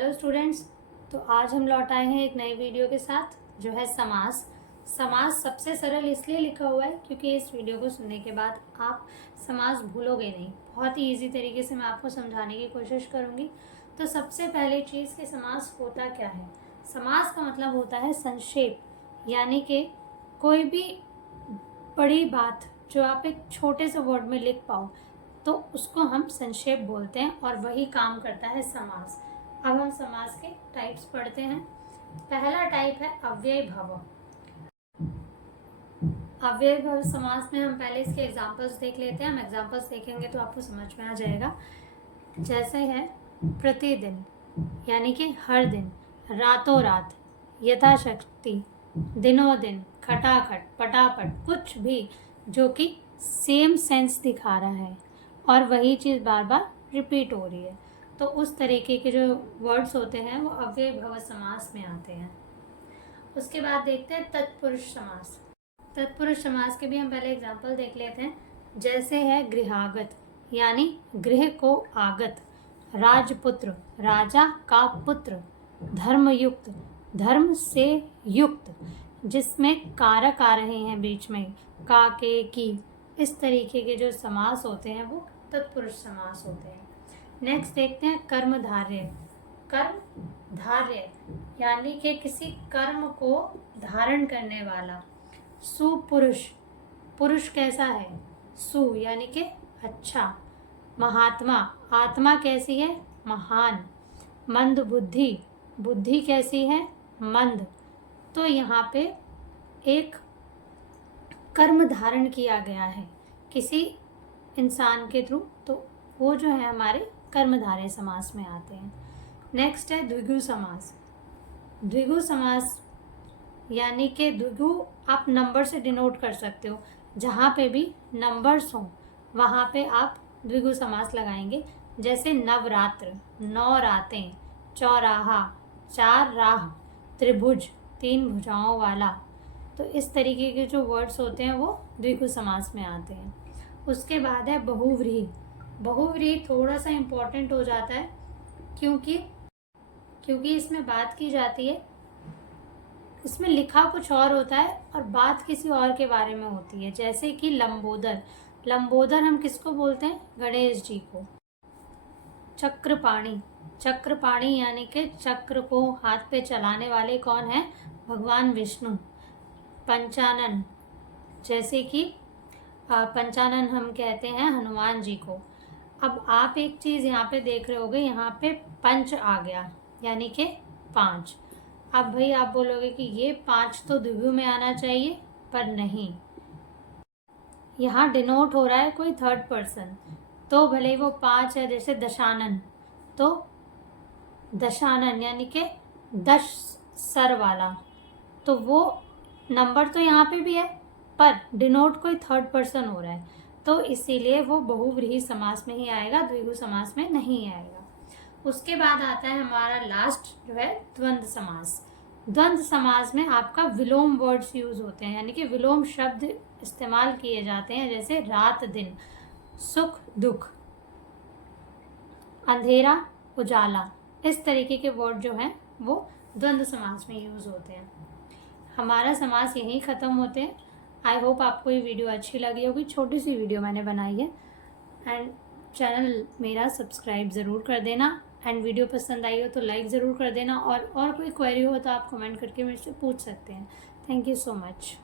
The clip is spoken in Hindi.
हेलो स्टूडेंट्स, तो आज हम लौट आए हैं एक नई वीडियो के साथ जो है समास। समास सबसे सरल इसलिए लिखा हुआ है क्योंकि इस वीडियो को सुनने के बाद आप समास भूलोगे नहीं। बहुत ही इजी तरीके से मैं आपको समझाने की कोशिश करूँगी। तो सबसे पहले चीज़ कि समास होता क्या है। समास का मतलब होता है संक्षेप, यानी कि कोई भी बड़ी बात जो आप एक छोटे से वर्ड में लिख पाओ तो उसको हम संक्षेप बोलते हैं और वही काम करता है समास। अब हम समास के टाइप्स पढ़ते हैं। पहला टाइप है अव्ययीभाव। अव्ययीभाव समास में हम पहले इसके एग्जांपल्स देख लेते हैं। हम एग्जांपल्स देखेंगे तो आपको समझ में आ जाएगा। जैसे है प्रतिदिन, यानी कि हर दिन, रातों रात, यथाशक्ति, दिनों दिन, खटाखट, पटापट, कुछ भी जो कि सेम सेंस दिखा रहा है और वही चीज़ बार बार रिपीट हो रही है, तो उस तरीके के जो वर्ड्स होते हैं वो अव्ययीभाव समास में आते हैं। उसके बाद देखते हैं तत्पुरुष समास। तत्पुरुष समास के भी हम पहले एग्जांपल देख लेते हैं। जैसे है गृहागत, यानी गृह को आगत, राजपुत्र, राजा का पुत्र, धर्मयुक्त, धर्म से युक्त, जिसमें कारक आ रहे हैं बीच में, का, के, की, इस तरीके के जो समास होते हैं वो तत्पुरुष समास होते हैं। नेक्स्ट देखते हैं कर्मधारय। कर्मधारय यानी कि किसी कर्म को धारण करने वाला। सुपुरुष, पुरुष कैसा है, सु यानी कि अच्छा। महात्मा, आत्मा कैसी है, महान। मंद बुद्धि, बुद्धि कैसी है, मंद। तो यहाँ पे एक कर्म धारण किया गया है किसी इंसान के थ्रू, तो वो जो है हमारे कर्मधारय समास में आते हैं। नेक्स्ट है द्विगु समास। द्विगु समास यानी कि द्विगु आप नंबर से डिनोट कर सकते हो। जहाँ पे भी नंबर्स हों वहाँ पे आप द्विगु समास लगाएंगे। जैसे नवरात्र, 9 रातें, चौराहा, 4 राह, त्रिभुज, 3 भुजाओं वाला। तो इस तरीके के जो वर्ड्स होते हैं वो द्विगु समास में आते हैं। उसके बाद है बहुव्रीहि। बहुव्रीहि थोड़ा सा इम्पोर्टेंट हो जाता है क्योंकि इसमें बात की जाती है, इसमें लिखा कुछ और होता है और बात किसी और के बारे में होती है। जैसे कि लंबोदर, लंबोदर हम किसको बोलते हैं, गणेश जी को। चक्रपाणी, चक्रपाणी यानी कि चक्र को हाथ पे चलाने वाले कौन है, भगवान विष्णु। पंचानन, जैसे कि पंचानन हम कहते हैं हनुमान जी को। अब आप एक चीज़ यहाँ पे देख रहे होगे, यहाँ पे पंच आ गया यानी कि 5। अब भाई आप बोलोगे कि ये 5 तो द्विगु में आना चाहिए, पर नहीं, यहाँ डिनोट हो रहा है कोई थर्ड पर्सन, तो भले ही वो 5 है। जैसे दशानन, तो दशानन यानी कि 10 सर वाला, तो वो नंबर तो यहाँ पे भी है पर डिनोट कोई थर्ड पर्सन हो रहा है, तो इसीलिए वो बहुव्रीहि समास में ही आएगा, द्विगु समास में नहीं आएगा। उसके बाद आता है हमारा लास्ट जो है द्वंद्व समास। द्वंद्व समास में आपका विलोम वर्ड्स यूज होते हैं, यानी कि विलोम शब्द इस्तेमाल किए जाते हैं। जैसे रात दिन, सुख दुख, अंधेरा उजाला, इस तरीके के वर्ड जो हैं वो द्वंद्व समास में यूज होते हैं। हमारा समास यहीं ख़त्म होते हैं। आई होप आपको ये वीडियो अच्छी लगी होगी। छोटी सी वीडियो मैंने बनाई है। एंड चैनल मेरा सब्सक्राइब ज़रूर कर देना। एंड वीडियो पसंद आई हो तो लाइक ज़रूर कर देना। और कोई क्वेरी हो तो आप कमेंट करके मेरे से पूछ सकते हैं। Thank you so much.